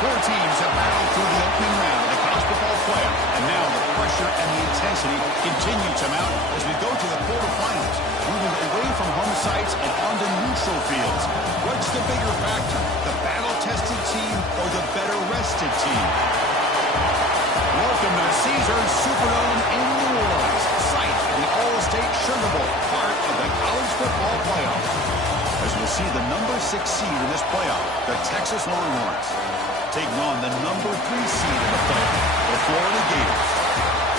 Four teams have battled through the opening round of the college football playoff, and now the pressure and the intensity continue to mount as we go to the quarterfinals, moving away from home sites and onto neutral fields. What's the bigger factor, the battle-tested team or the better-rested team? Welcome to the Caesars Superdome in New Orleans, site of the All-State Sugar Bowl, part of the college football playoff. As we'll see the number 6 seed in this playoff, the Texas Longhorns, taking on the number 3 seed in the playoff, the Florida Gators.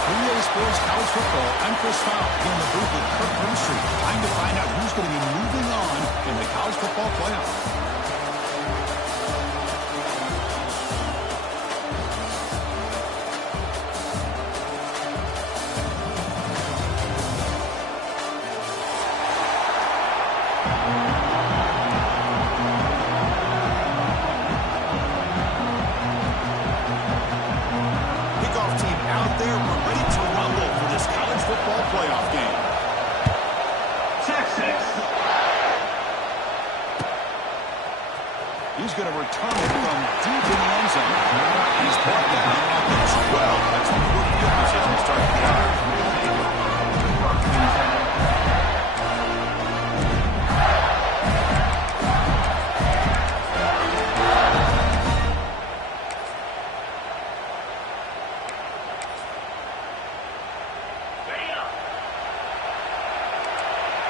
3A Sports College Football, I'm Chris Fowle, here in the booth with Kirk Herbstreit. Time to find out who's going to be moving on in the college football playoff. He's going to return it from deep in the end zone. And he's brought down at the 12. That's a good field position to start the drive.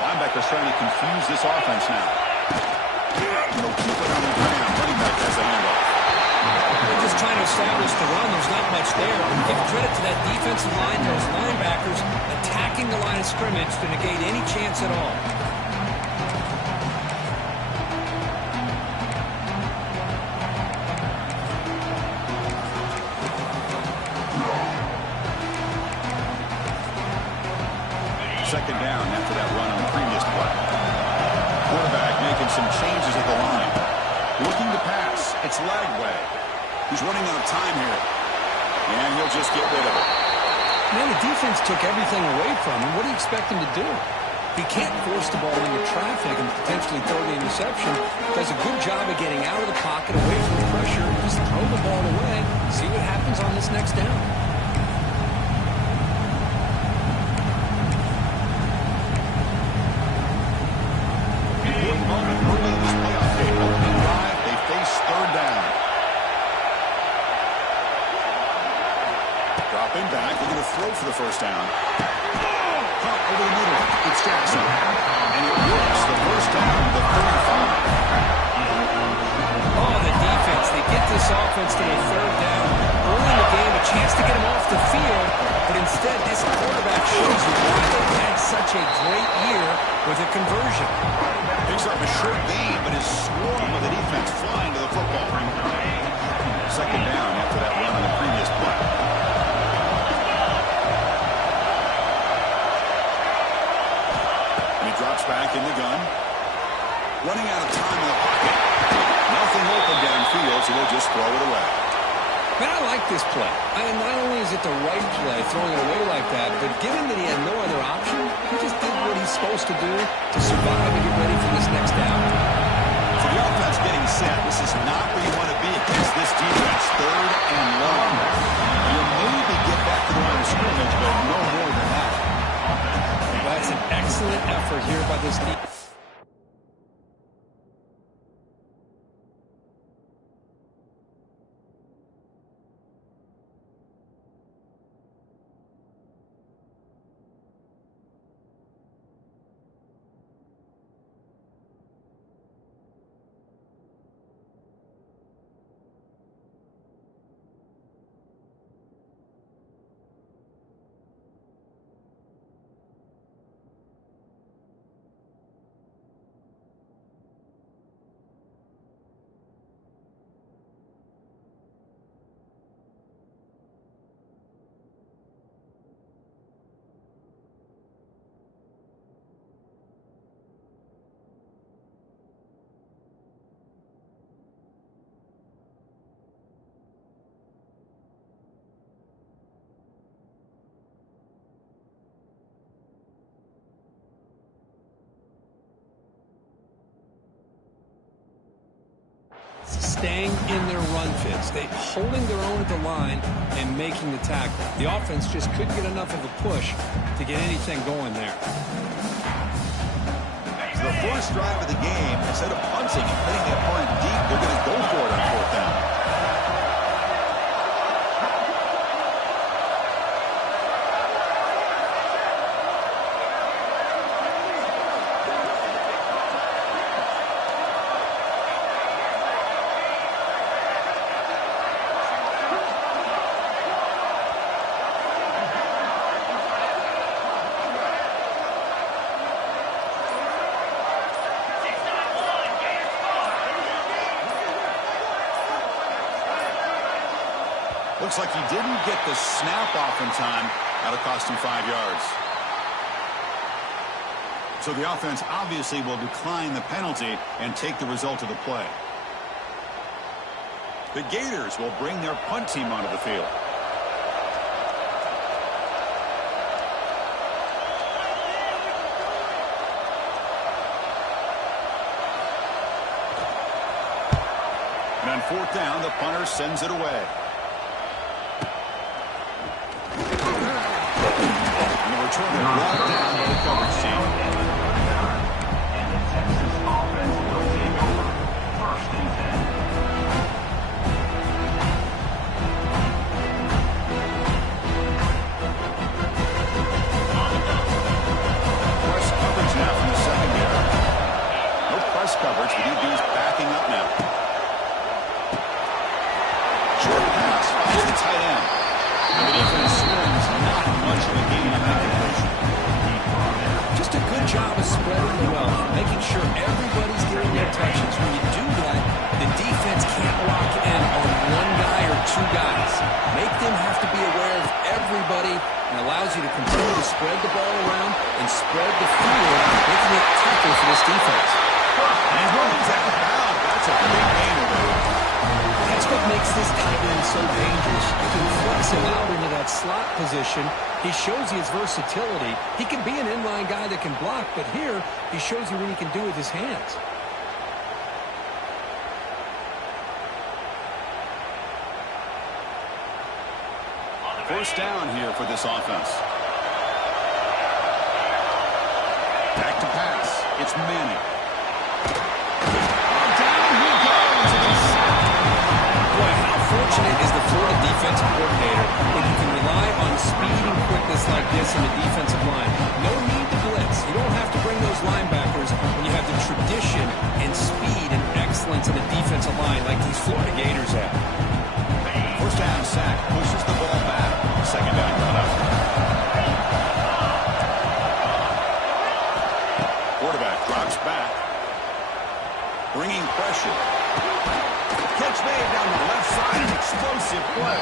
Linebacker's trying to confuse this offense now. They'll keep it on the ground. Running back has a handoff. They're just trying to establish the run. There's not much there. Give credit to that defensive line, those linebackers attacking the line of scrimmage to negate any chance at all. Second down after that run on the previous play. Quarterback making some changes at the line. Looking to pass. It's Lagway. He's running out of time here. And he'll just get rid of it. Man, the defense took everything away from him. What do you expect him to do? He can't force the ball into traffic and potentially throw the interception. Does a good job of getting out of the pocket, away from the pressure. Just throw the ball away. See what happens on this next down. Dropping back, they're going to throw for the first down. Pump over the middle. It's Jackson. And it works. The first down, the 35. Oh, the defense. They get this offense to their third down. Early in the game, a chance to get him off the field. But instead, this quarterback shows you why they've had such a great year with a conversion. Picks up a short gain, but is swarmed with the defense flying to the football. Second down after that run on the previous play. Drops back in the gun. Running out of time in the pocket. Nothing open downfield, so they'll just throw it away. Man, I like this play. I mean, not only is it the right play, throwing it away like that, but given that he had no other option, he just did what he's supposed to do to survive and get ready for this next down. So the offense getting set. This is not where you want to be against this defense. Third and long. You'll maybe get back to the line of scrimmage, but no more than that. That's an excellent effort here by this defense. in their run fits. They holding their own at the line and making the tackle. The offense just couldn't get enough of a push to get anything going there. So the first drive of the game, instead of punting and putting the opponent deep, they're going to go for it on fourth down. Looks like he didn't get the snap off in time. That'll cost him 5 yards. So the offense obviously will decline the penalty and take the result of the play. The Gators will bring their punt team onto the field. And on fourth down, the punter sends it away. Return it brought down by the coverage team. Press coverage now from the secondary. No press coverage. The DB's backing up now. Short pass finds the tight end. And the defense swims not much of a gain on that completion. Just a good job of spreading the wealth, making sure everybody's getting their touches. When you do that, the defense can't lock in on one guy or two guys. Make them have to be aware of everybody and allows you to continue to spread the ball around and spread the field, making it tougher for this defense. And he's running out of bounds. That's a big gain over. That's what makes this tight end so dangerous. You can flex him out into that slot position. He shows you his versatility. He can be an inline guy that can block, but here he shows you what he can do with his hands. First down here for this offense. Back to pass. It's Manning. Fortunate is the Florida defensive coordinator when you can rely on speed and quickness like this in the defensive line. No need to blitz. You don't have to bring those linebackers when you have the tradition and speed and excellence in the defensive line like these Florida Gators have. First down sack pushes the ball back. Second down coming up. Quarterback drops back. Bringing pressure. Catch made down the left side. An explosive play.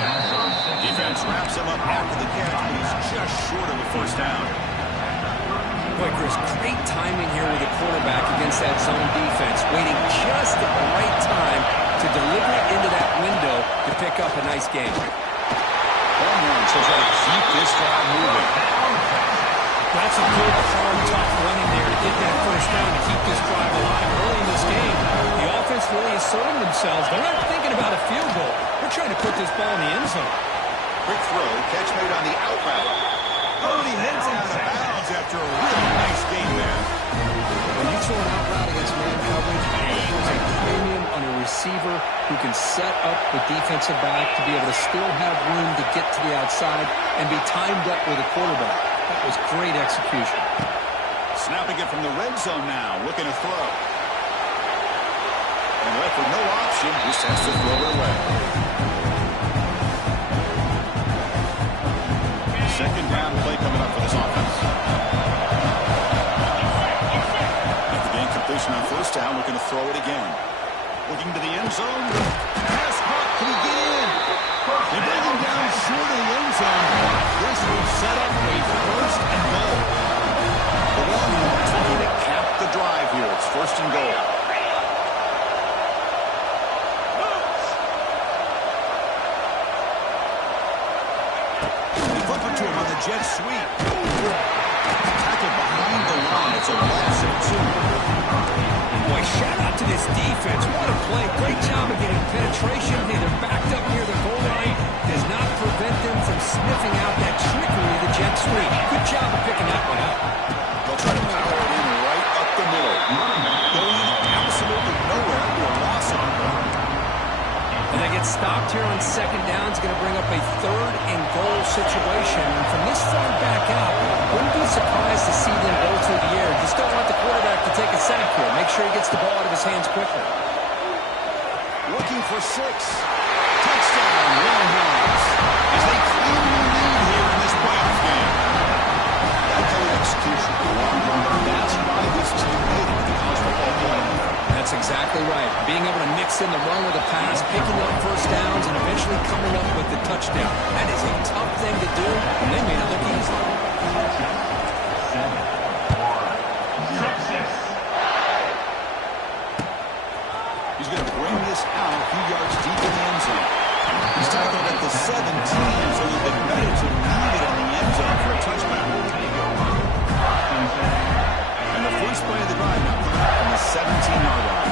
Defense wraps him up after the catch, but he's just short of a first down. Boy, Chris, great timing here with the quarterback against that zone defense, waiting just at the right time to deliver it into that window to pick up a nice game. Longhorn says how to keep this drive moving. That's a good, hard, tough running there to get that first down to keep this drive alive early in this game. The offense really asserting themselves. They're not thinking about a field goal. They're trying to put this ball in the end zone. Quick throw, catch made on the out route. Oh, he heads out of bounds after a really nice game there. When you throw an out route against man coverage, there's a premium on a receiver who can set up the defensive back to be able to still have room to get to the outside and be timed up with a quarterback. That was great execution. Snapping it from the red zone now, looking to throw. And left with no option, just has to throw it away. Second down play coming up for this offense. After the incompletion on first down, looking to throw it again. Looking to the end zone. Pass caught. Can he get in? They bring him down short of the end zone. This will set up a first and goal. The Longhorns looking to cap the drive here. It's first and goal. They flip it to him on the jet sweep. Tackle behind the line. It's a loss of 2. Boy, shout out to this defense. What a play. Great job of getting penetration. Hey, they're backed up near the goal line. Does not prevent them from sniffing out that trickery of the jet sweep. Good job of picking that one up. They'll try to power it in right up the middle. Going absolutely nowhere to a loss of the ball. And they get stopped here on second down. It's going to bring up a third and goal situation. And from this far back out, wouldn't be surprised to see them go through the air. Just don't want the quarterback to take a sack here. Make sure he gets the ball out of his hands quickly. Looking for 6. Touchdown, Longhorns. As they claim the lead here in this playoff game. That's an execution. That's why this team made it to the college football playoff. That's exactly right. Being able to mix in the run with the pass, picking up first downs, and eventually coming up with the touchdown. That is a tough thing to do, and they made it look easy. He's going to bring this out a few yards deep in the end zone. He's tackled at the 17, so he's been better to leave it in the end zone for a touchdown. And the first play of the drive now coming up from the 17-yard line.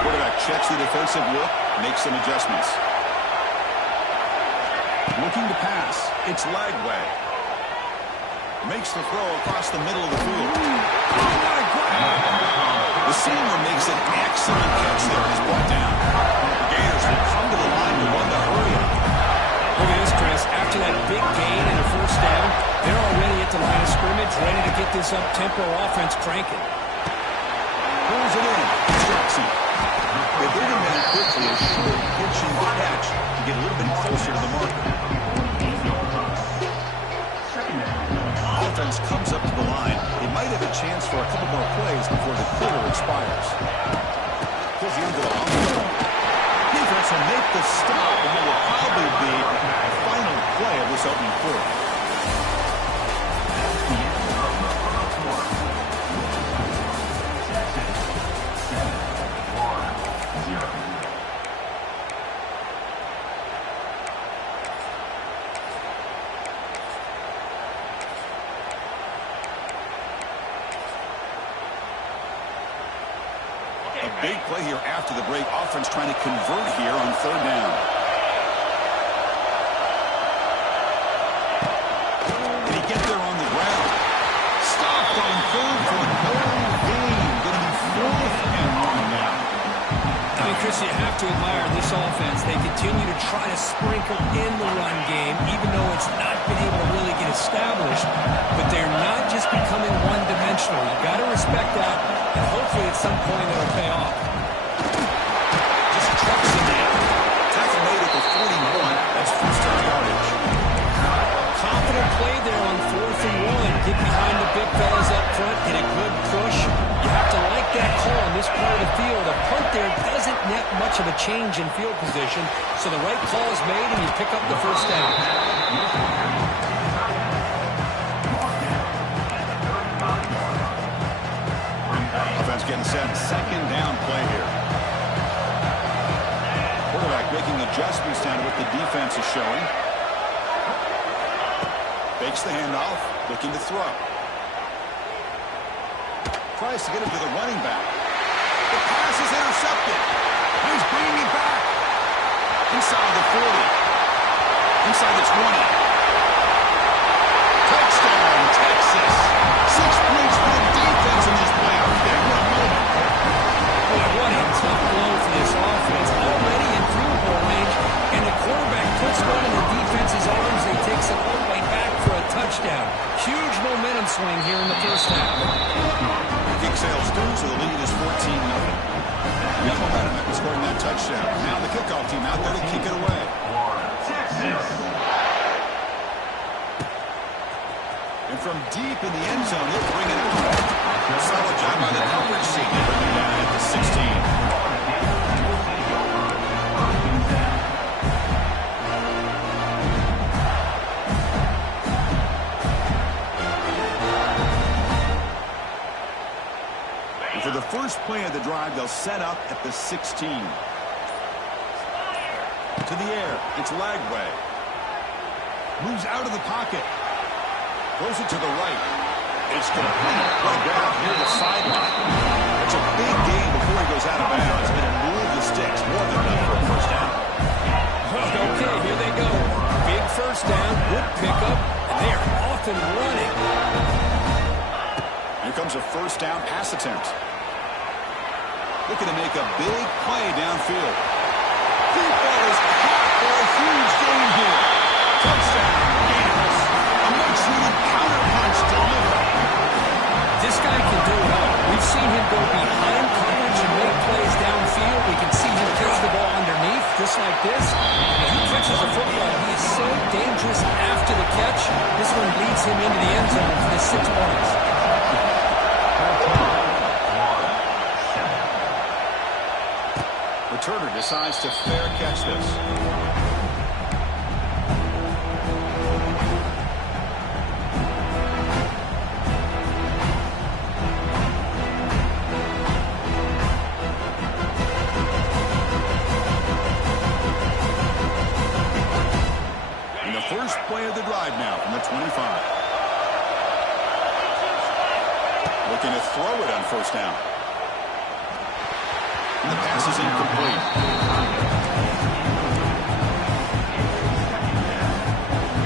Quarterback checks the defensive look, makes some adjustments. Looking to pass. It's Lagway. Makes the throw across the middle of the field. Oh, what a grab! The senior makes an excellent catch there and is brought down. The Gators will come to the line to run the hurry up. Look at this, Chris. After that big gain and a first down, they're already at the line of scrimmage, ready to get this up-tempo offense cranking. Pulls it in. Jackson. They bring him down quickly. A short pitch and catch to get a little bit closer to the marker. Offense comes up to the line. They might have a chance for a couple more plays before the quarter expires. Pulls you into the offense. Defense will make the stop, and it will probably be the final play of this opening quarter. Big play here after the break. Offense trying to convert here on third down. Did he get there on the ground? Stopped on third for no gain. Going to be 4th and 1 now. I mean, Chris, you have to admire this offense. They continue to try to sprinkle in the run game, even though it's not been able to really get established. But they're not just becoming one-dimensional. You got to respect that, and hopefully at some point it'll pay off. Just trucks him in. Tackle made at the 41. That's first-down yardage. Confident play there on 4th and 1. Get behind the big fellas up front, get a good push. You have to like that call in this part of the field. A punt there doesn't net much of a change in field position, so the right call is made and you pick up the first down. Offense getting set. Second down play here. Quarterback making adjustments down to what the defense is showing. Fakes the handoff, looking to throw. Tries to get him to the running back. The pass is intercepted. He's bringing it back. Inside the 40. Inside the 20. Touchdown, Texas. 6 points for the defense in this playoff game. What a moment. Boy, what a tough blow for this offense. Already in field goal range, and the quarterback puts one in the defense's arms and takes it all the way back for a touchdown. Huge momentum swing here in the first half. Kick sales due, so the lead is 14-0. Got momentum after scoring that touchdown. Now the kickoff team out there to kick it away. And from deep in the end zone, they'll bring it out. Solid job by the coverage team. They bring it down at the 16. For the first play of the drive, they'll set up at the 16. To the air, it's Lagway. Moves out of the pocket. Throws it to the right. It's complete. What a grab near the sideline. It's a big gain before he goes out of bounds, and it'll move the sticks more than enough for a first down. Okay, here they go. Big first down, good pickup, and they are off and running. Here comes a first down pass attempt. Looking to make a big play downfield. Deep ball is caught for a huge gain here. Touchdown, Gibbs. A much-needed counter-punch delivered. This guy can do it all. We've seen him go behind coverage and make plays downfield. We can see him catch the ball underneath, just like this. And when he catches the football, he is so dangerous after the catch. This one leads him into the end zone for the 6 points. Returner decides to fair catch this. And the first play of the drive now from the 25. Looking to throw it on first down. And the pass is incomplete.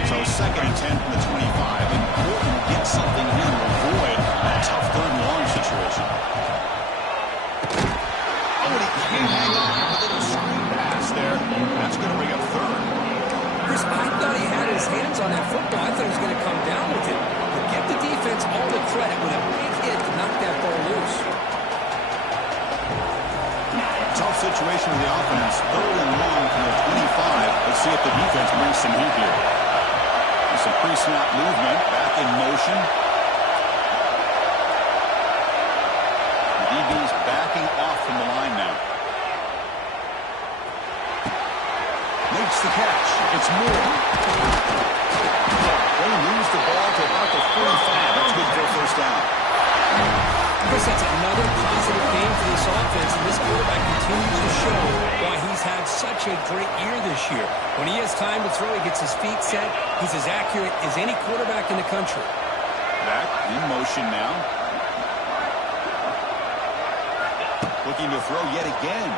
So 2nd and 10 from the 25. Important to get something here to avoid a tough 3rd and long situation. Oh, and he can't hang on. A little screen pass there. That's going to bring up 3rd. Chris, I thought he had his hands on that football. I thought he was going to come down with it. But give the defense all the credit with a big hit to knock that ball loose. Tough situation with the offense. 3rd and long from the 25. Let's see if the defense brings some heat here. There's some pre-snap movement. Back in motion. The DB's backing off from the line now. Makes the catch. It's Moore. They lose the ball to about the 45. That's good for a first down. Chris, that's another positive game for this offense, and this quarterback continues to show why he's had such a great year this year. When he has time to throw, he gets his feet set. He's as accurate as any quarterback in the country. Back in motion now. Looking to throw yet again.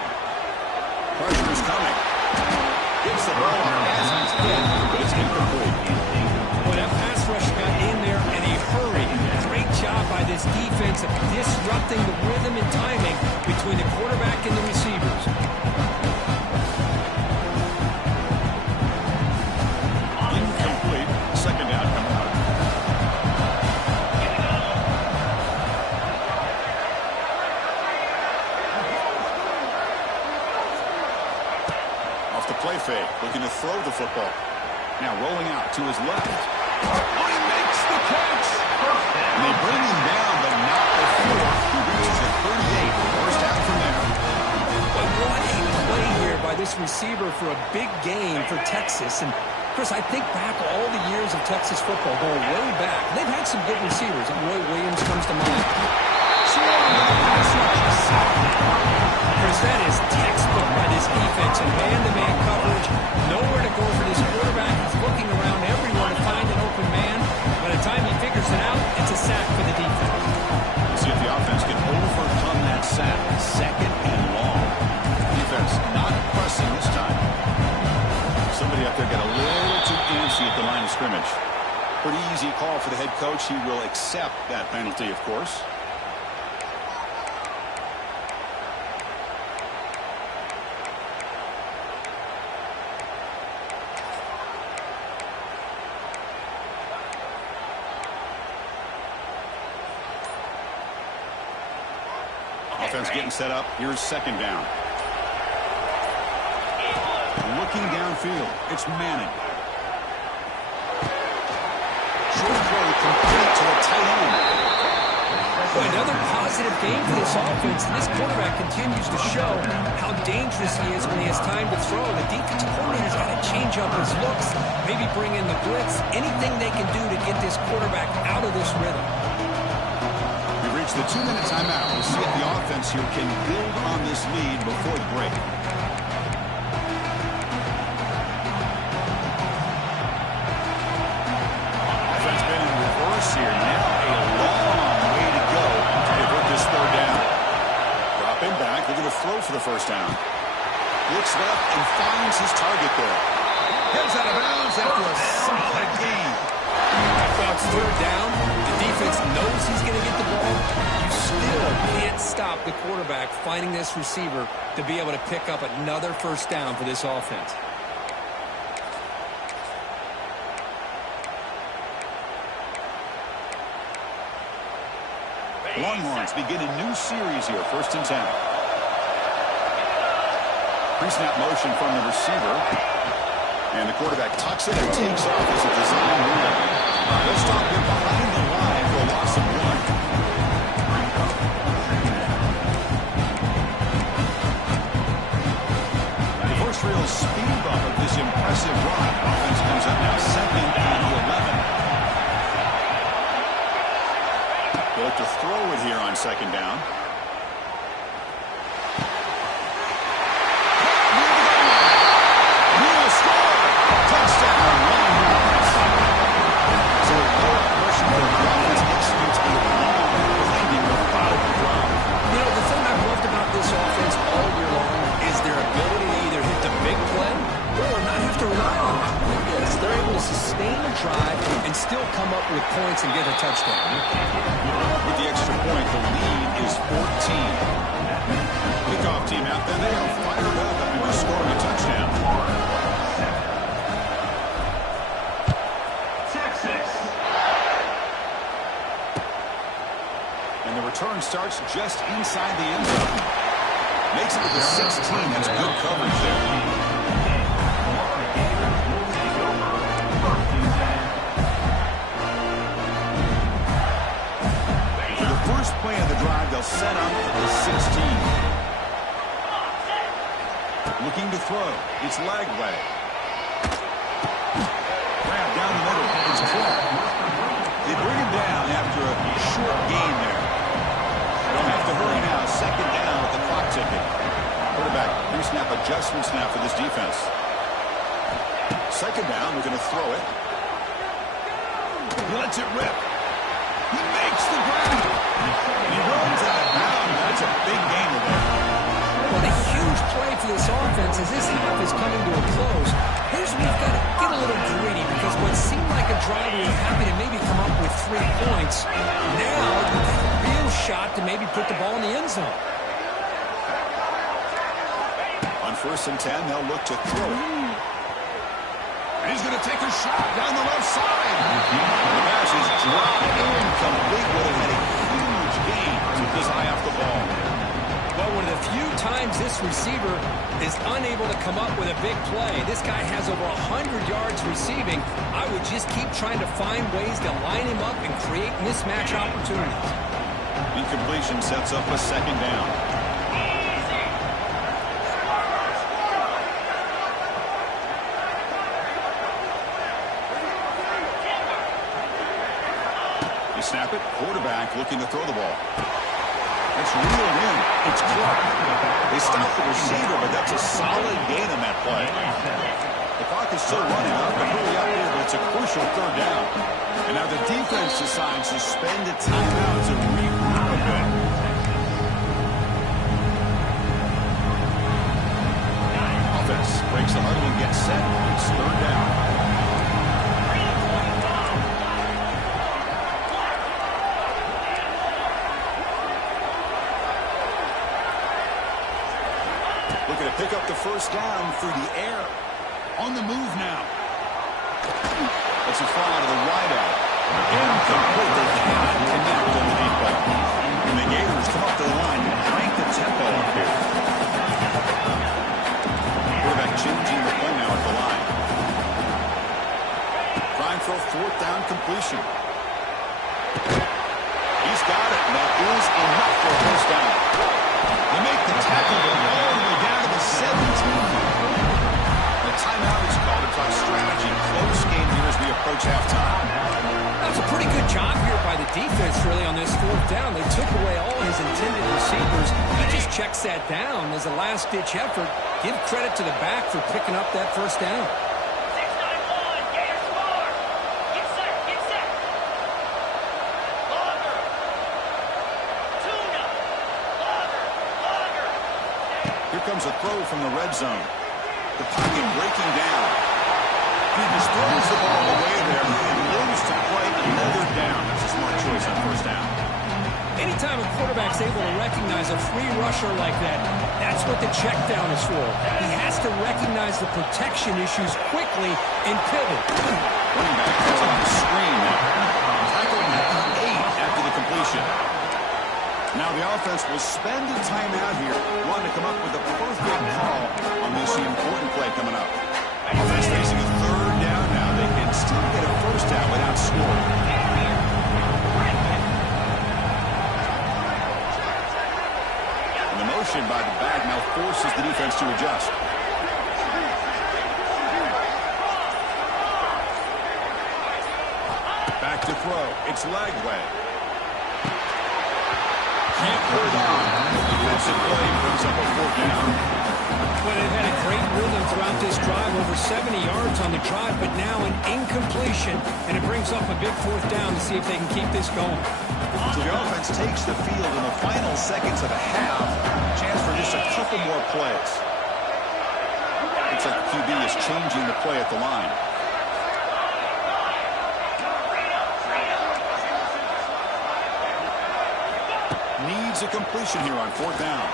Pressure is coming. Gets the ball as he's hit, but it's incomplete. Well, that pass rush got in there in a hurry. Great job by this defense of disrupting the rhythm and timing between the quarterback and the receivers. Incomplete. 2nd down coming up. Off the play fake, looking to throw the football. Now rolling out to his left. Oh, he makes the catch! And they bring him down, but not before he reaches the 38. First down from there. But what a play here by this receiver for a big gain for Texas. And, Chris, I think back all the years of Texas football, going way back. They've had some good receivers. Roy Williams comes to mind. Chris, that is textbook by this defense in man-to-man coverage. Nowhere to go for this quarterback. He's looking around everywhere to find an open man. By the time he figures it out, it's a sack for the defense. See if the offense can overcome that sack. 2nd and long. Defense not pressing this time. Somebody up there got a little too antsy at the line of scrimmage. Pretty easy call for the head coach. He will accept that penalty, of course. Offense getting set up. Here's 2nd down. Looking downfield. It's Manning. Short throw complete to the tight end. Well, another positive game for this offense, and this quarterback continues to show how dangerous he is when he has time to throw. The defensive coordinator's got to change up his looks, maybe bring in the blitz, anything they can do to get this quarterback out of this rhythm. The 2-minute timeout. We'll see if the offense here can build on this lead before the break. Offense been in reverse here. Now a long for the first down. Looks left and finds his target there. Gets out of bounds after a solid gain. Well, it's third down. The defense knows he's going to get the ball. You still can't stop the quarterback finding this receiver to be able to pick up another first down for this offense. Longhorns begin a new series here, 1st and 10. Pre-snap motion from the receiver. And the quarterback tucks it and takes off as a design run. They'll stop him behind the line for a loss of 1. The first real speed bump of this impressive run. Offense comes up now 2nd and 11. They'll look to throw it here on 2nd down. Will score! Touchdown, Longhorns. So a third portion of the offense executes a long landing without a drop. You know, the thing I've loved about this offense all year long is their ability to either hit the big play or not have to rely on it. Yes, they're able to sustain a drive and still come up with points and get a touchdown. With the extra point, the lead is 14. Kickoff team out there. They are fired up after scoring a touchdown. Texas. And the return starts just inside the end zone. Makes it to the 16. That's good coverage there. First play of the drive, they'll set up at the 16. Looking to throw. It's Lagway. Grab down the middle. It's Clark. They bring him down after a short gain there. They'll have to hurry now. 2nd down with the clock ticking. Quarterback pre-snap adjustments now for this defense. 2nd down. We're going to throw it. He lets it rip. He makes the grab. He runs out of bounds. That's a big gainer there. Well, a huge play for this offense as this half is coming to a close. Here's where you've got to get a little greedy because what seemed like a drive was happy to maybe come up with 3 points. Now, you've got a real shot to maybe put the ball in the end zone. On 1st and 10, they'll look to throw it. And he's going to take a shot down the left side. The pass is dropped incomplete. Would have had a huge gain. Took his eye off the ball. Well, one of the few times this receiver is unable to come up with a big play. This guy has over 100 yards receiving. I would just keep trying to find ways to line him up and create mismatch opportunities. Incompletion sets up a 2nd down. Snap it. Quarterback looking to throw the ball. It's reeled in. It's Clark. They stop the receiver, but that's a solid gain on that play. The clock is still running. Up to hurry up here, but it's a crucial 3rd down. And now the defense decides to spend a timeout to regroup a bit. Offense breaks the huddle and gets set. It's 3rd down. Looking to pick up the first down through the air. On the move now. That's a fall out of the wideout. Incomplete. They cannot connect on the deep ball. And the Gators come up to the line and crank the tempo up here. Quarterback changing the play now at the line. Trying for a 4th down completion. He's got it. And that is enough for a first down. They make the tackle all the way down to the 17. The timeout is called to talk strategy. Close game here as we approach halftime. That's a pretty good job here by the defense, really, on this 4th down. They took away all his intended receivers. He just checks that down as a last-ditch effort. Give credit to the back for picking up that first down. comes a throw from the red zone. The pocket breaking down. He just throws the ball away there and lives to play another down. That's a smart choice on first down. Anytime a quarterback's able to recognize a free rusher like that, that's what the check down is for. He has to recognize the protection issues quickly and pivot. Running back gets on the screen now. Tackled at 8 after the completion. Now the offense will spend a timeout here, wanting to come up with a perfect call on this important play coming up. Offense facing a third down now. They can still get a first down without scoring. And the motion by the back now forces the defense to adjust. Back to throw. It's Lagway. Can't hold on. Defensive play brings up a fourth down. Well, they've had a great rhythm throughout this drive, over 70 yards on the drive, but now an incompletion, and it brings up a big fourth down to see if they can keep this going. So the offense takes the field in the final seconds of the half. Chance for just a couple more plays. Looks like the QB is changing the play at the line. Needs a completion here on fourth down.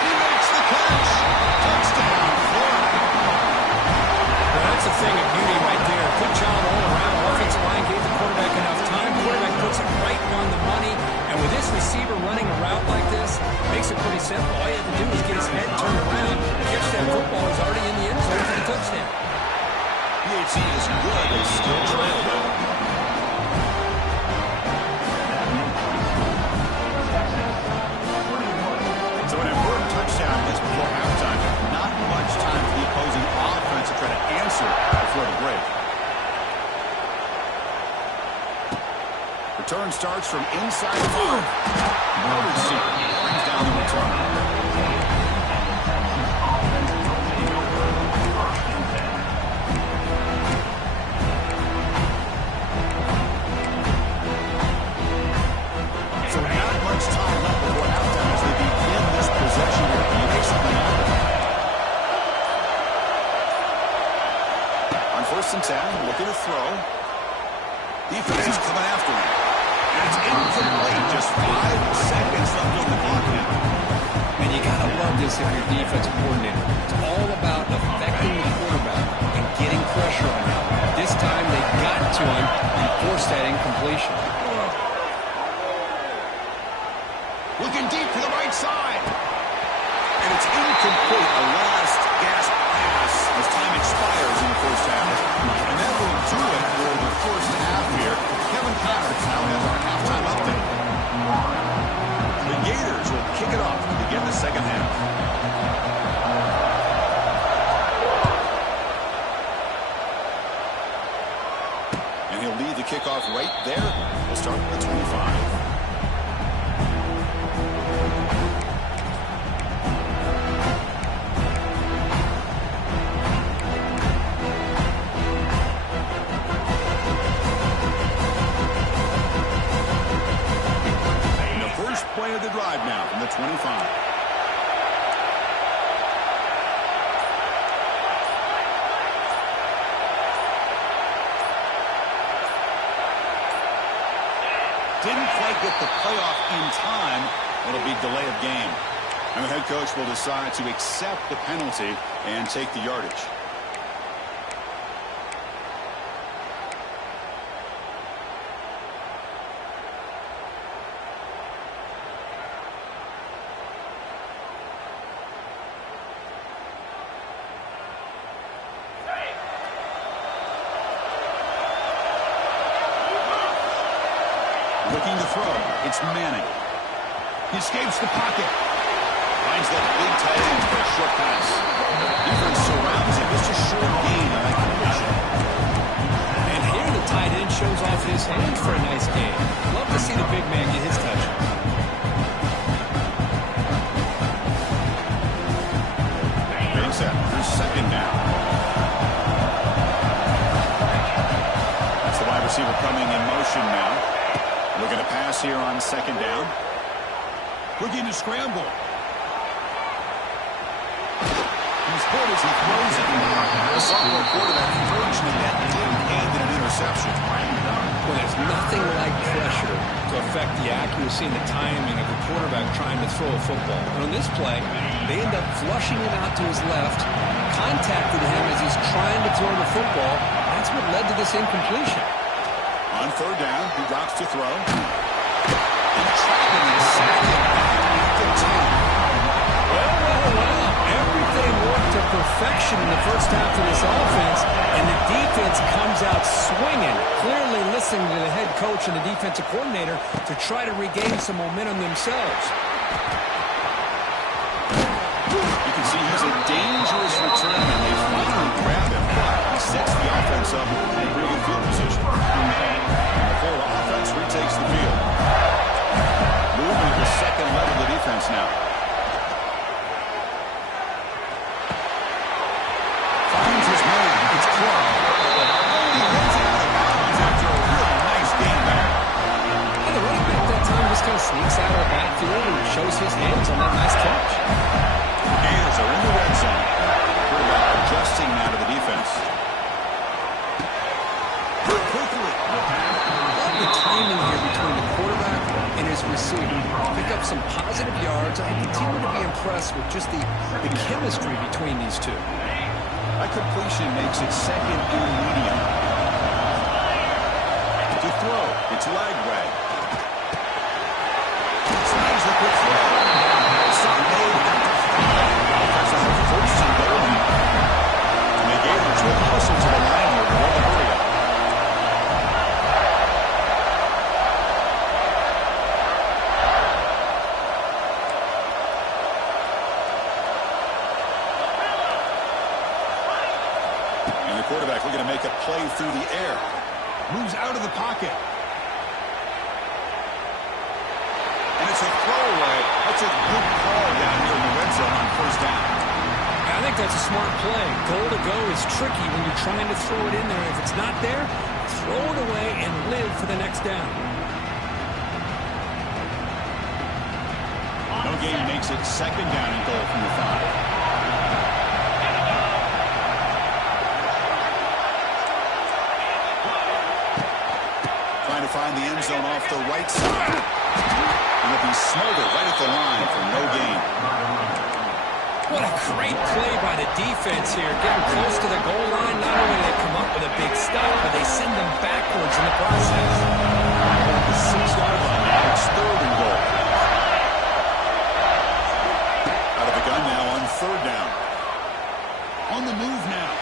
He makes the catch. Touchdown, Florida. Well, that's a thing of beauty right there. Good job all around. Offensive line gave the quarterback enough time. Quarterback puts it right on the money. And with this receiver running a route like this, makes it pretty simple. All you have to do is get his head turned around. Catch that football is already in the end zone for the touchdown. PHC is good. They still trail, though. So an important touchdown is before halftime. Not much time for the opposing offense to try to answer before the break. Return starts from inside the 5. No receiver brings down the return. So not much time left before halftime as they begin this possession here. Can you make something out of it? On 1st and 10, looking to throw. Defense is coming after him. And it's incomplete. Just 5 seconds left on the clock now. And you got to love this if you're defensive coordinator. It's all about affecting the quarterback and getting pressure on him. This time they got to him and forced that incompletion. Looking deep to the right side. And it's incomplete. A last gasp pass as time expires in the first half. And that will do it for the first half here. Kevin Connors now has our halftime update. The Gators will kick it off to begin the second half. And he'll lead the kickoff right there. We'll start with the 25. Play of the drive now from the 25. Didn't quite get the playoff in time. It'll be delay of game. And the head coach will decide to accept the penalty and take the yardage. Looking to throw. It's Manning. He escapes the pocket. Finds that big tight end for a short pass. Defense surrounds him. Just a short gain on that completion. And here the tight end shows off his hands for a nice gain. Love to see the big man get his touch. Getting set for second down. That's the wide receiver coming in motion now. Looking to pass here on second down. Looking to scramble. He's hit as he throws it. The sophomore quarterback fortunate that didn't end in an interception. Well, there's nothing like pressure to affect the accuracy and the timing of the quarterback trying to throw a football. And on this play, they end up flushing him out to his left, contacted him as he's trying to throw the football. That's what led to this incompletion. On third down, he drops to throw. And trapping his second back at the 10. Well. Everything worked to perfection in the first half of this offense, and the defense comes out swinging, clearly listening to the head coach and the defensive coordinator to try to regain some momentum themselves. You can see he's a dangerous return, and they finally grab him, but he sets the offense up in a pretty good field position. And the Florida offense retakes the field. Moving to the second level of the defense now. Finds his man. It's Clark. He runs it out of bounds after a really nice gain there. And the running back that time just kind of sneaks out of the backfield and shows his hands on that nice catch. Gators are in the red zone. Quarterback adjusting now to the defense. Quickly. Love the timing here between the quarterback and his receiver. Pick up some positive yards. I continue to be impressed with just the chemistry between these two. That completion makes it second and medium. To throw, it's leg way. Snags the quick throw. Sunday got to fly. Offense has a first and goal. And the Gators will hustle to the line here with the hurry up. Quarterback looking to make a play through the air. Moves out of the pocket. And it's a throwaway. That's a good call down here in the red zone on first down. I think that's a smart play. Goal to go is tricky when you're trying to throw it in there. If it's not there, throw it away and live for the next down. No gain makes it second down and goal from the 5. To find the end zone off the right side. And it'll be smothered right at the line for no gain. What a great play by the defense here. Getting close to the goal line. Not only do they come up with a big stop, but they send them backwards in the process. The 6-yard line. Now it's third and goal. Out of the gun now on third down. On the move now.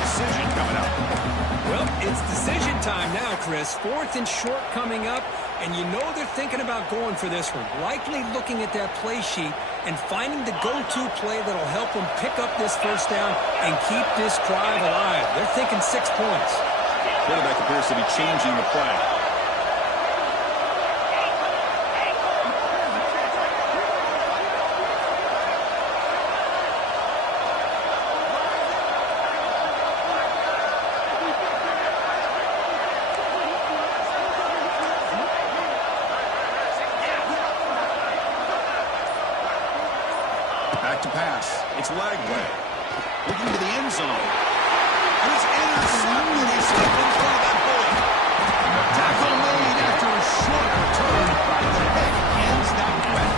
Decision coming up. Well, it's decision time now, Chris. Fourth and short coming up, and you know they're thinking about going for this one. Likely looking at that play sheet and finding the go-to play that'll help them pick up this first down and keep this drive alive. They're thinking 6 points. Quarterback appears to be changing the play. Back to pass. It's Lagway. Looking to the end zone. And it's intercepted. He slipped in front of that bully. Tackle made after a short return. And the pick ends that threat.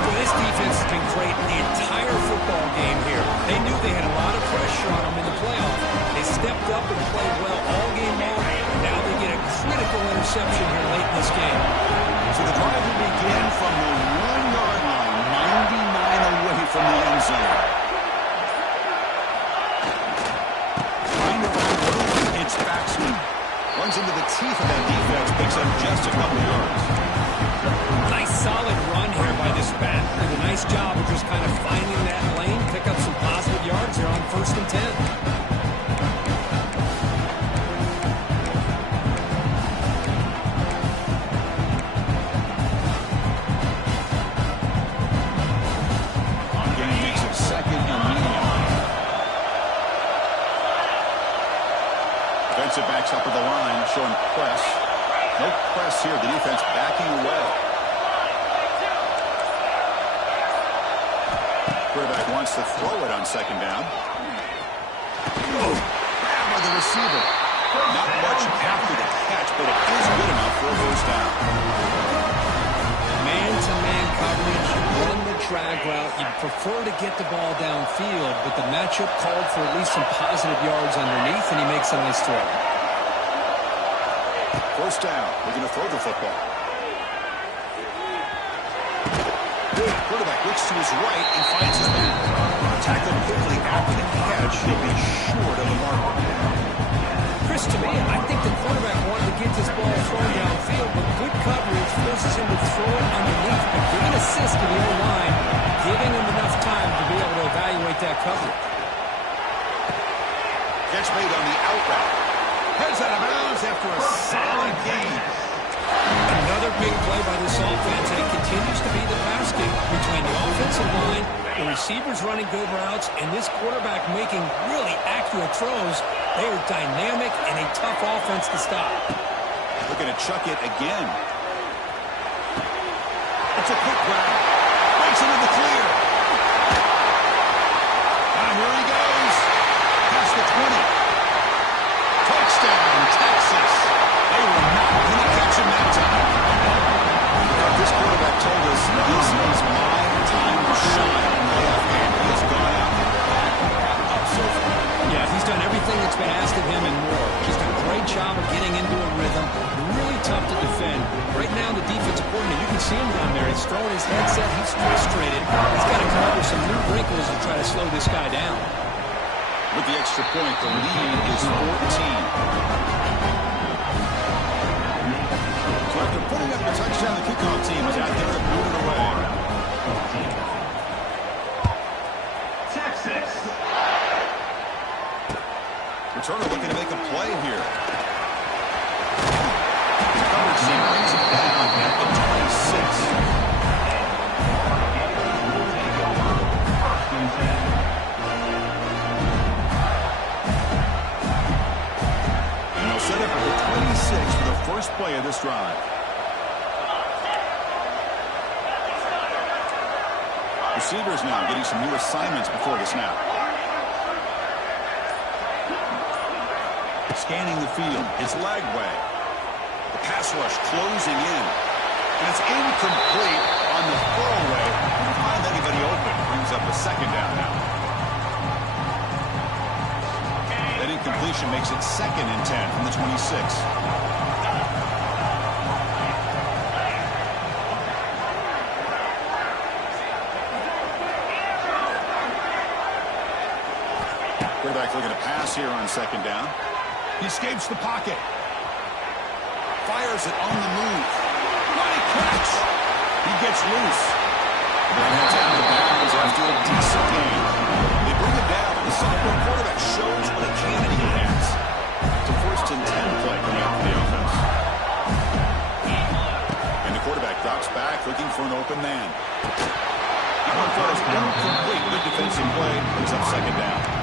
Well, this defense has been great the entire football game here. They knew they had a lot of pressure on them in the playoff. They stepped up and played well all game long. And now they get a critical interception here late in this game. So the drive will begin from the 1-yard line, 99 away from the end zone. Trying to run through, it's backswing. Runs into the teeth of that defense, picks up just a couple yards. Nice solid run here by this back. Did a nice job of just kind of finding that lane, pick up some positive yards here on 1st and 10. press. No press here. The defense backing away. Quarterback wants to throw it on second down. Oh, grab by the receiver. Not much after the catch, but it is good enough for a first down. Man-to-man coverage, run the drag route. You'd prefer to get the ball downfield, but the matchup called for at least some positive yards underneath, and he makes a nice throw. First down. We're going to throw the football. Quarterback looks to his right and finds his man. Tackled quickly after the catch. He'll be short of the marker. Chris, to me, I think the quarterback wanted to get this ball thrown downfield, but good coverage forces him to throw it underneath, but give an assist to the O-line, giving him enough time to be able to evaluate that coverage. Catch made on the out route. Heads out of bounds after a solid gain. Another big play by this offense, and it continues to be the pass game between the offensive line, the receivers running good routes, and this quarterback making really accurate throws. They are dynamic and a tough offense to stop. Looking to chuck it again. It's a quick grab. Breaks into the clear. And here he goes. Past the 20. Touchdown, Texas. They were not going to catch him that time. This quarterback told us this is my time to shine in the playoff game. He has gone out and backed up so far. Yeah, he's done everything that's been asked of him and more. Just a great job of getting into a rhythm. Really tough to defend. Right now, the defensive coordinator, you can see him down there. He's throwing his headset. He's frustrated. He's got to come up with some new wrinkles to try to slow this guy down. With the extra point, the lead is 14. So after putting up the touchdown, the kickoff team is out there to boot it away. Texas. Returner looking to make a play here. The coverage team brings it down at the 26. And they'll set up at the 26 for the first play of this drive. Receivers now getting some new assignments before the snap. Scanning the field. It's Lagway. The pass rush closing in. And it's incomplete on the throwaway. Couldn't find anybody open. Brings up a second down now. That incompletion makes it 2nd and 10 from the 26. Quarterback looking to pass here on 2nd down. He escapes the pocket. Fires it on the move. What a catch! He gets loose. Then heads out of bounds after a decent gain. They bring him down. The sophomore quarterback shows what a cannon he has. It's a 1st and 10 play coming out for the offense. And the quarterback drops back looking for an open man. That one falls incomplete. Good defensive play. Brings up 2nd down.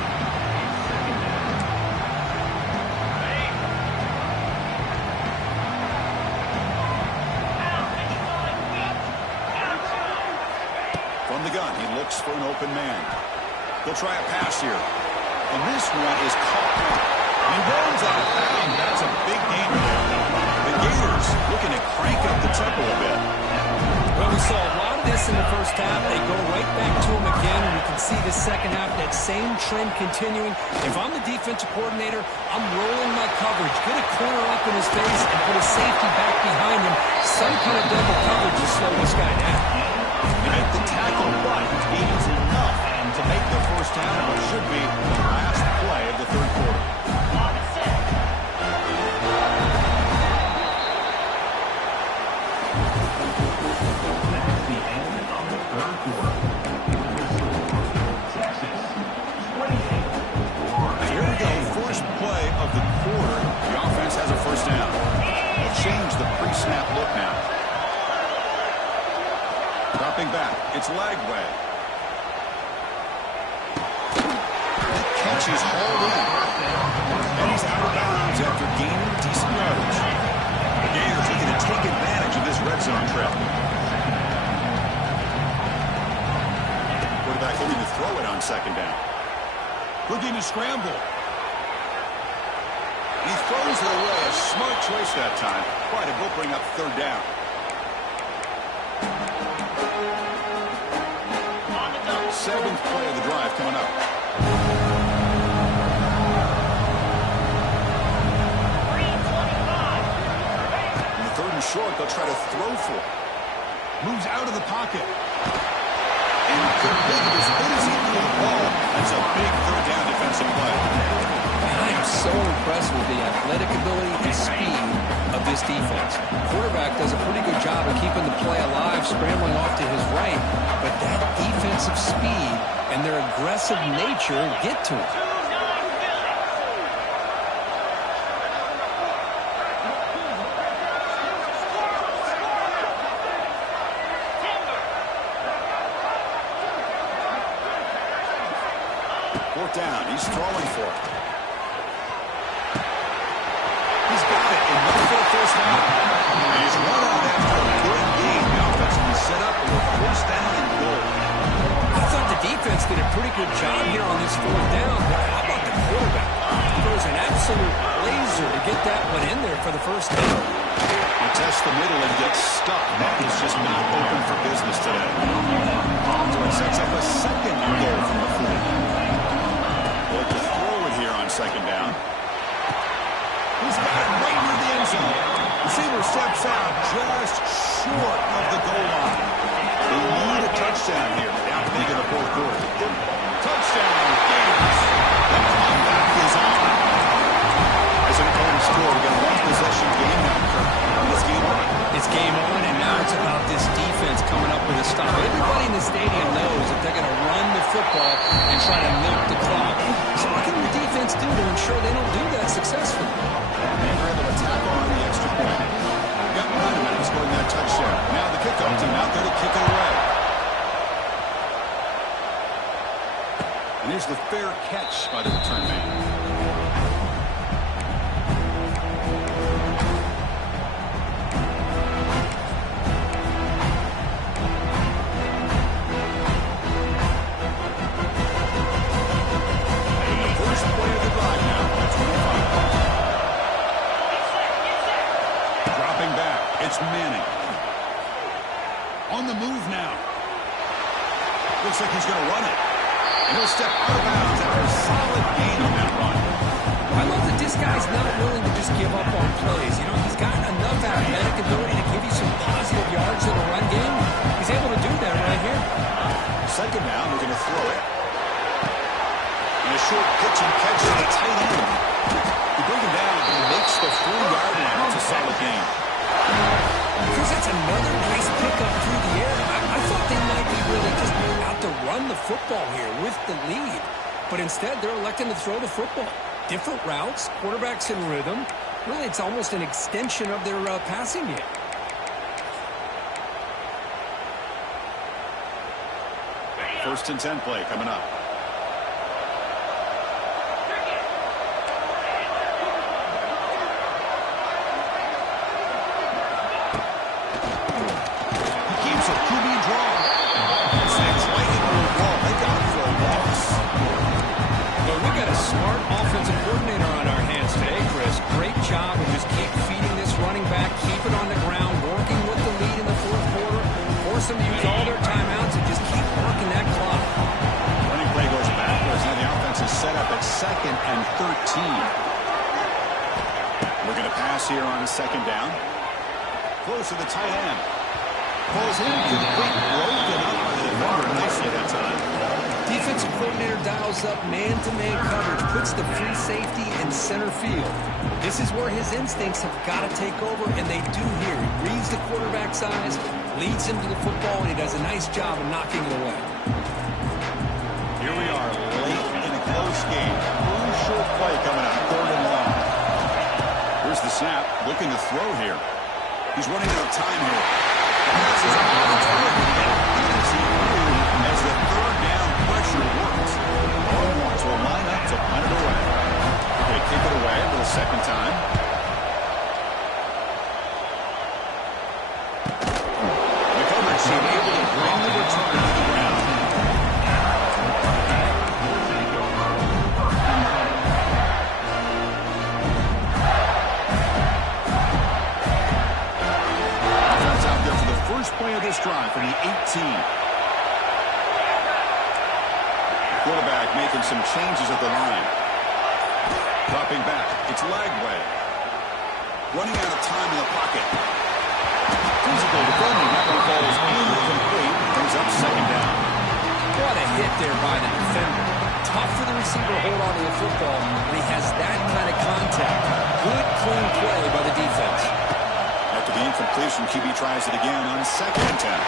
From the gun, he looks for an open man. He'll try a pass here. And this one is caught. He runs out of bounds. That's a big gain there. The Gators looking to crank up the tempo a bit. Well, we saw a lot of this in the first half. They go right back to him again, and we can see the second half, that same trend continuing. If I'm the defensive coordinator, I'm rolling my coverage. Get a corner up in his face and put a safety back behind him. Some kind of double coverage to slow this guy down. They make the tackle, but gains enough to make the first down on what should be the last play of the 3rd quarter. That's the end of the 3rd quarter. Texas 28. Here we go, first play of the quarter. The offense has a first down. They'll change the pre-snap look now. Dropping back, it's Lagway. The catch is hauled in. And he's out of bounds after gaining decent yardage. take advantage of this red zone trip. Quarterback looking to throw it on second down. Looking to scramble. He throws it away. A smart choice that time. But it will bring up third down. Seventh play of the drive coming up. In the third and short, they'll try to throw for it. Moves out of the pocket. Incomplete. As good as he threw the ball, that's a big third down defensive play. And I am so impressed with the athletic ability and speed of this defense. Quarterback does a pretty good job of keeping the play alive, scrambling off to his right, but that defensive speed and their aggressive nature get to him. Fourth down. He's throwing for it. He's got it. Enough for a first down. And he's run out after a good game. The offense will be set up with a first down and goal. I thought the defense did a pretty good job here on this fourth down, but how about the quarterback? He throws an absolute laser to get that one in there for the first down. He tests the middle and gets stuck. That is just not open for business today. So it sets up a second goal from the 40. Look to throw it here on second down. He's got it right near the end zone. Receiver steps out just short of the goal line. They need a touchdown here. Down big in the fourth quarter. Touchdown, Gibbs. The comeback is on. As an opponent score, we've got a one-possession game now, Kirk. This game on. It's game on, and now it's about this defense coming up with a stop. Everybody in the stadium knows that they're going to run the football and try to milk the clock. So what can the defense do to ensure they don't do that successfully? And they're able to tackle on the extra point. Got momentum after scoring that touchdown. Now the kickoff team out there to kick it away. And here's the fair catch by the return man. It's Manning. On the move now. Looks like he's going to run it. And he'll step out of bounds after a solid gain on that run. I love that this guy's not willing to just give up on plays. You know, he's got enough athletic ability to give you some positive yards in the run game. He's able to do that right here. Second down, we're going to throw it. And a short pitch and catch to the tight end. You bring him down, and he makes the 4-yard line. It's a solid game. Because that's another nice pickup through the air. I thought they might be really just out to run the football here with the lead. But instead, they're electing to throw the football. Different routes, quarterbacks in rhythm. Really, it's almost an extension of their passing game. First and 10 play coming up. Smart offensive coordinator on our hands today, Chris. Great job of just keep feeding this running back, keep it on the ground, working with the lead in the fourth quarter, force them to use all their timeouts and just keep working that clock. Running play goes backwards. Now the offense is set up at 2nd and 13. We're going to pass here on second down. Close to the tight end. Pulls in, complete, broken up by the defender nicely that time. Defensive coordinator dials up man-to-man coverage, puts the free safety in center field. This is where his instincts have got to take over, and they do here. He reads the quarterback's eyes, leads him to the football, and he does a nice job of knocking it away. Here we are, late in a close game. Crucial play coming up, 3rd and long. Here's the snap, looking to throw here. He's running out of time here. The pass is on the target. As the 3rd down pressure works. Longhorns will line up to punt it away. They kick it away for the second time. First play of this drive from the 18. Quarterback making some changes at the line. Dropping back. It's Lagway. Running out of time in the pocket. Physical defending. That one falls incomplete. Brings up second down. What a hit there by the defender. Tough for the receiver to hold on to the football when he has that kind of contact. Good, clean play by the defense. After the incompletion, QB tries it again on second attempt.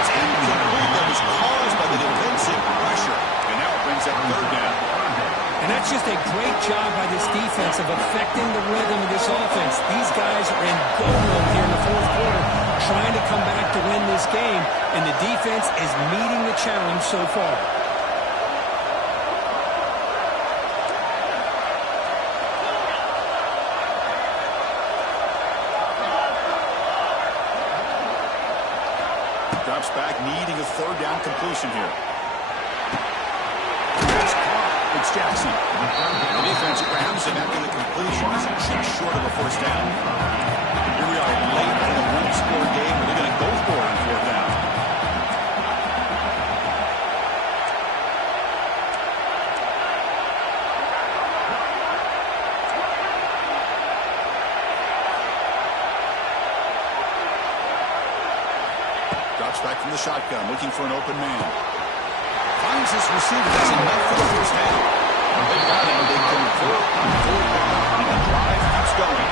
It's incomplete. That was caused by the defensive pressure. And now it brings up third down. And that's just a great job by this defense of affecting the rhythm of this offense. These guys are in go mode here in the fourth quarter, trying to come back to win this game, and the defense is meeting the challenge so far. Drops back, needing a third down completion here. It's Jackson. The defense grabs him after the completion. He's just short of a first down. Here we are late in a one-score game. They're going to go for it on fourth down. Drops back from the shotgun, looking for an open man. Finds his receiver. That's enough for the first down. They got him. They convert on fourth down. And the drive keeps going.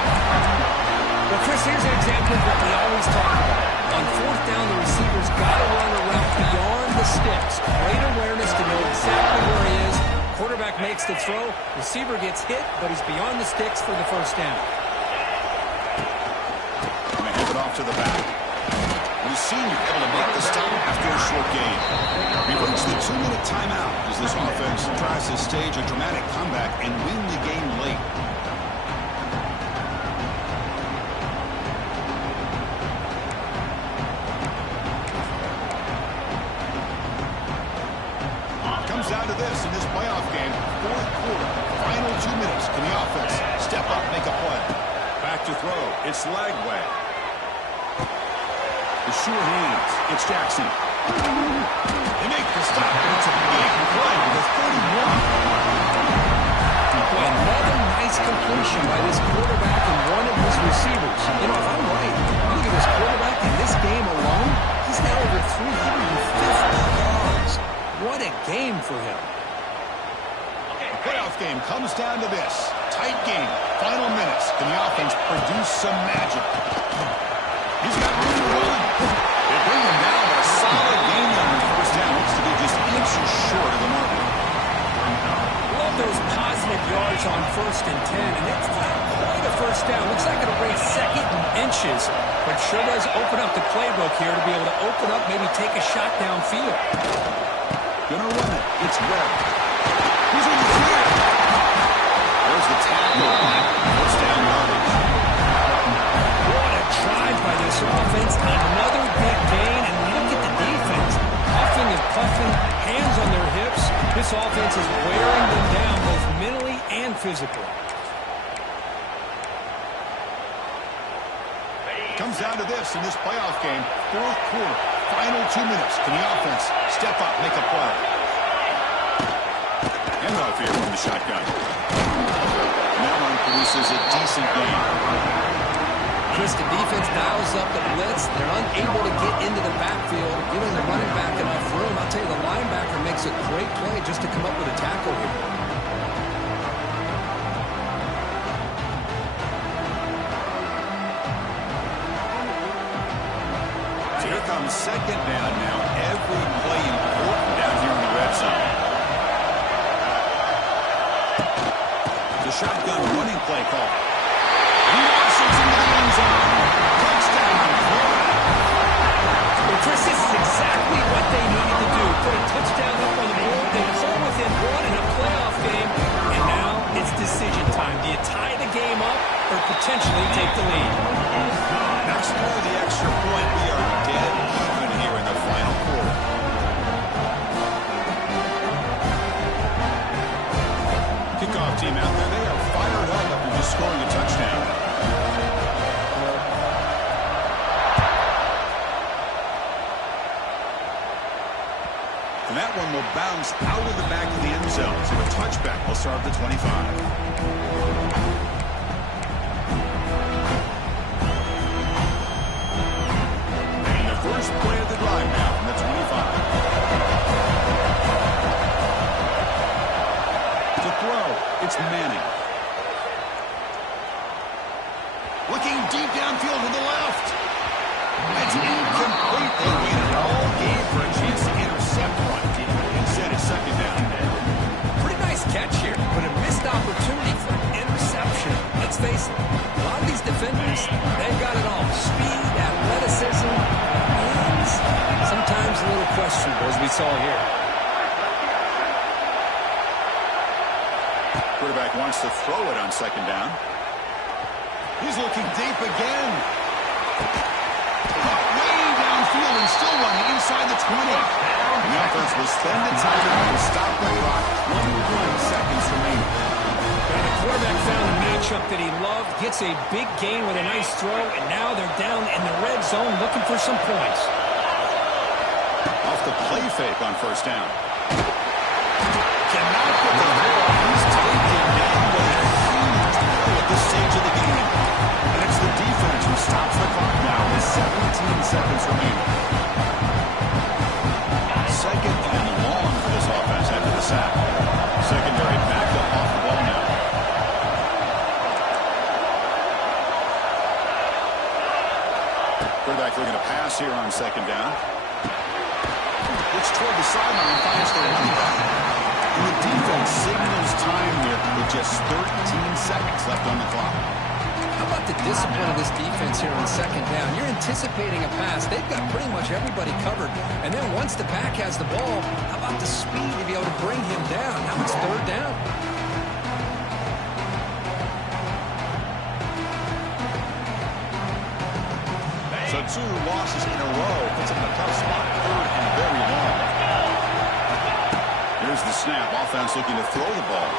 Well, Chris, here's an example of what we always talk about. On fourth down, the receiver's got to run a route beyond the sticks. Great awareness to know exactly where he is. Quarterback makes the throw. Receiver gets hit, but he's beyond the sticks for the first down. Going to hand it off to the back. The senior able to make the stop after a short game. We reach the 2-minute timeout as this offense tries to stage a dramatic comeback and win the game late. Comes down to this in this playoff game. Fourth quarter, final 2 minutes. Can the offense step up, make a play? Back to throw. It's Lagway. The sure hands. It's Jackson. They make the stop, and it's a big play to the 31. Another nice completion by this quarterback and one of his receivers. You know, if I'm right, look at this quarterback in this game alone. He's now over 350 yards. What a game for him. The playoff game comes down to this. Tight game. Final minutes. Can the offense produce some magic? He's got room to run. They bring him down, but a solid game on the first down. Looks to be just inches short of the mark. Love those positive yards on 1st and 10, and it's not quite a first down. Looks like it'll raise second and inches, but sure does open up the playbook here to be able to open up, maybe take a shot downfield. Gonna run it. It's Webb. He's in the clear. There's the tackle. First down yardage. What a drive by this offense. Another big gain, and look at the defense. Puffing and puffing, hands on their hips. This offense is wearing them down both mentally and physically. Comes down to this in this playoff game. Fourth quarter, final 2 minutes. Can the offense step up, make a play? Handoff here from the shotgun. And that one produces a decent gain. Chris, the defense dials up the blitz. They're unable to get into the backfield, giving the running back enough room. I'll tell you, the linebacker makes a great play just to come up with a tackle here. So here comes second down now. Every play important down here in the red zone. The shotgun running play call. He washes into the end zone. Touchdown, Florida. Well, Chris, this is exactly what they needed to do. Put a touchdown up on the board. They pull within one in a playoff game. And now it's decision time. Do you tie the game up or potentially take the lead? Not score the extra point. We are dead even here in the final quarter. Kickoff team out there. They are fired up after just scoring a touchdown. And that one will bounce out of the back of the end zone. So a touchback will start the 25. And the first play of the drive now from the 25. To throw, it's Manning. Looking deep downfield to the left. It's incomplete. They waited all game for a chance to intercept one. Instead, it's second down. Pretty nice catch here, but a missed opportunity for an interception. Let's face it, a lot of these defenders, they've got it all. Speed, athleticism, hands, sometimes a little questionable, as we saw here. Quarterback wants to throw it on second down. He's looking deep again. Way downfield and still running inside the 20. And the offense will spend the time and stop the clock. 21 seconds remaining. And the quarterback found a matchup that he loved, gets a big gain with a nice throw, and now they're down in the red zone looking for some points. Off the play fake on first down. Cannot get the ball. He's taken down with a huge throw at this stage of the game. And it's the defense who stops the clock now with 17 seconds remaining. Second and long for this offense after the sack. Secondary back up off the ball now. Quarterback looking to pass here on second down. Looks toward the sideline, finds the running back. And the defense signals time here with just 13 seconds left on the clock. How about the discipline of this defense here on second down? You're anticipating a pass. They've got pretty much everybody covered. And then once the back has the ball, how about the speed to be able to bring him down? Now it's third down. So 2 losses in a row puts him in a tough spot. Third and very long. Here's the snap. Offense looking to throw the ball.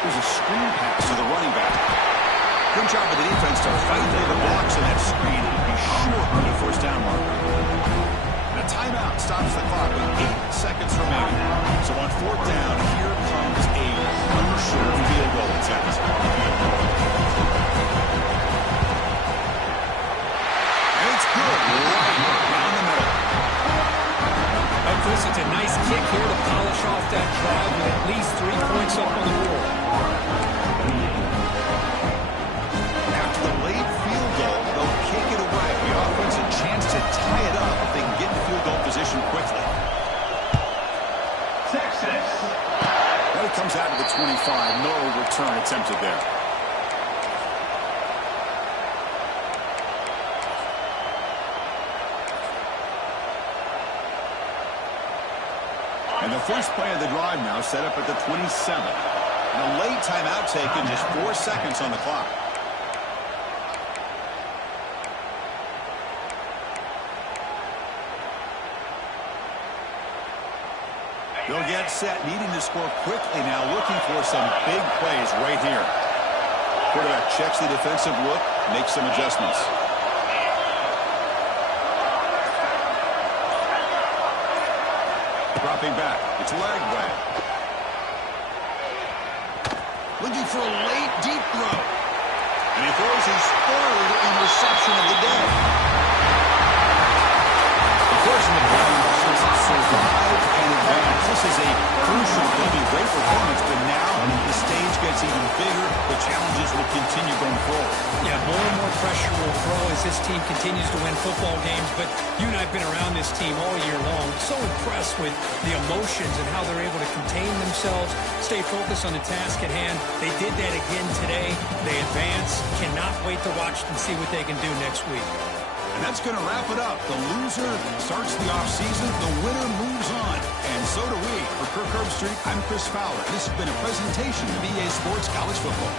Here's a screen pass to the running back. Good job of the defense to fight through the blocks in that screen and be short on the first down marker. And a timeout stops the clock with 8 seconds remaining. So on fourth down, here comes a crucial field goal attempt. And it's good, right down the middle. And Chris, it's a nice kick here to polish off that drive with at least 3 points up on the board. Comes out of the 25. No return attempted there. And the first play of the drive now set up at the 27. And a late timeout taken, just 4 seconds on the clock. They'll get set, needing to score quickly now, looking for some big plays right here. Quarterback checks the defensive look, makes some adjustments. Dropping back, it's leg way. Looking for a late deep throw. And he throws his third interception of the day. Of course, in the play, survive and advance. This is a crucial game. Great performance, but now the stage gets even bigger. The challenges will continue going forward. Yeah, more and more pressure will grow as this team continues to win football games. But you and I have been around this team all year long. So impressed with the emotions and how they're able to contain themselves, stay focused on the task at hand. They did that again today. They advance. Cannot wait to watch and see what they can do next week. And that's going to wrap it up. The loser starts the offseason. The winner moves on. And so do we. For Kirk Herbstreit, I'm Chris Fowler. This has been a presentation of EA Sports College Football.